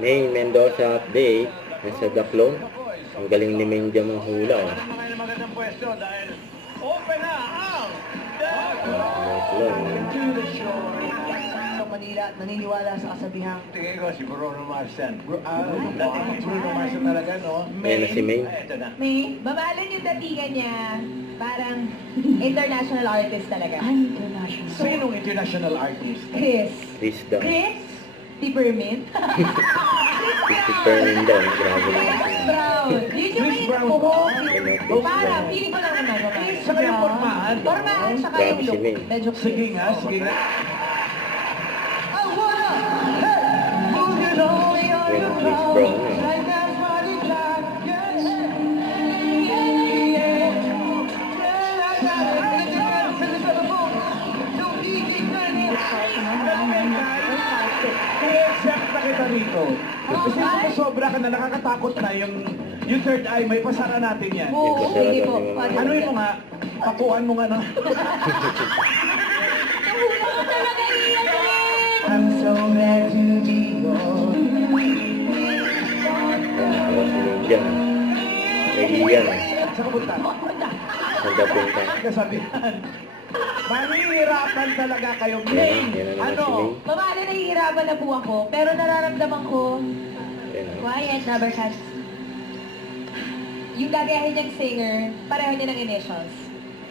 May Mendoza update. Nasa The Clone. Ang galing ni Menja manghula. Magandang pwesto dahil open na ang The Clone. Manila, naniniwala sa kasabihang tingin ko si Bruno Mars yan. Dating Bruno Mars talaga, no? Ayan na si May. Ito na. May, babalan yung datingan niya. Parang international artist talaga. international. Sinong international artist? Chris. Chris daw. Chris? Tipperman? Chris Fernan daw. Grabe naman. Chris Brown. Yun yung Chris may Brown buhok. ba? Chris Parang, Brown. feeling ko lang naman. Chris Saka yung pormahan. Pormahan, saka Grabe yung si look. May. Medyo Sige nga, sige nga. Yan ang Chris Brown. I-accept na kita rito. Kasi sobra ka na, nakakatakot na yung third eye, may pasara natin yan. Oo, Ito, hindi sarap po. ang mga- Ano yun mo nga? Pakuan mo nga na. Nahula ko talaga iyan eh. I'm so glad to be yours. Tapos si Menja. Nagiyan. Sa kapunta. Saan punta? Kasabihan. Mahihirapan talaga kayo. Yan May, na naman ano? si May. Mamali, nahihirapan na po ako. Pero nararamdaman ko, Yan na. quiet, rubber cats. Yung gagayahin niyang singer, pareho niya ng initials.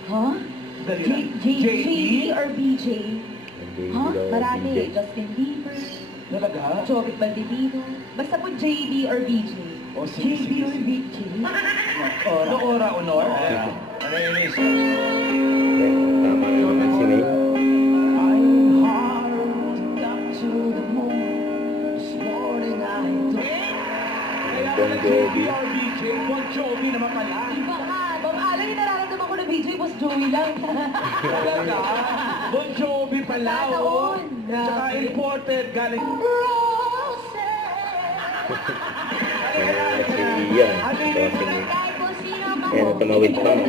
Huh? Dali lang. JD or BJ? Hindi Huh? daw Marami. DJ. Justin Bieber, Talaga? Jovic Baldivino. Basta po JD or BJ. O, sige, JD sige, or sige. BJ? Ora. Ora, honor. Ano yun is? Yan, tama na naman si May. I'm hard, got to the moon. This morning I Bon Jovi. BJ, Bon Jovi naman pala. Iba ka. Mamali, nararamdaman ko na BJ, Boss Joey lang. Talaga? Bon Jovi pala, oh. Taon. Tsaka imported, galing. Yan na si Ian. Tapos si May. Kahit po sino ka Yan, po. tumawid pa mo.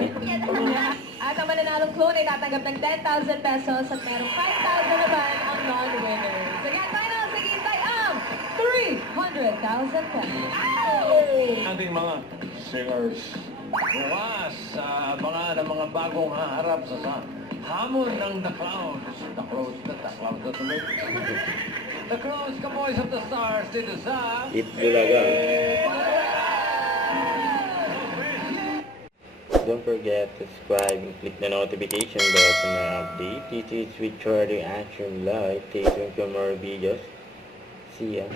At ang mananalong clone ay tatanggap ng 10,000 pesos at merong 5,000 naman ang non-winner. So yan, final sa gintay ang 300,000 pesos. Ating mga singers. Bukas sa mga bagong haharap sa hamon ng The Clouds. The Clouds na tuloy. The Clouds, Kaboys of the Stars, dito sa... Eat Bulaga. Don't forget to subscribe and click the notification bell for more update. This is with Charlie Action Live. Stay tuned for more videos. See ya.